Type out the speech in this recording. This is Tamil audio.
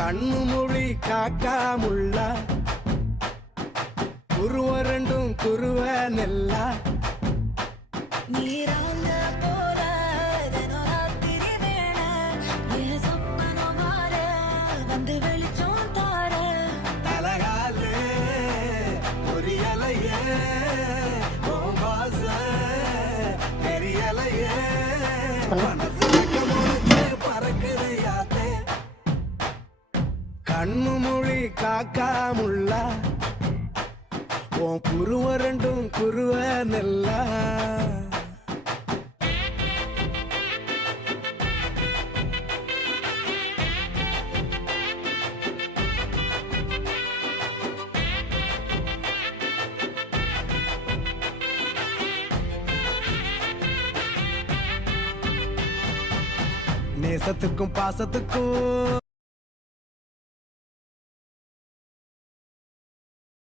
கண்ணு மொழி காக்காமுள்ள குருவ ரெண்டும் குருவ நெல்லா நீராங்க போல தினராத்திரி வேண என் சொப்பனம் மாற வந்து வெளிச்சம் தார தலகாலே பொரியலையே ஓம்பாச பெரியலையே மனசு பறக்குதையாத்தே கண்ணு மொழி காக்காமுள்ள உன் குருவ ரெண்டும் குருவ நெல்லா நேசத்துக்கும் பாசத்துக்கும்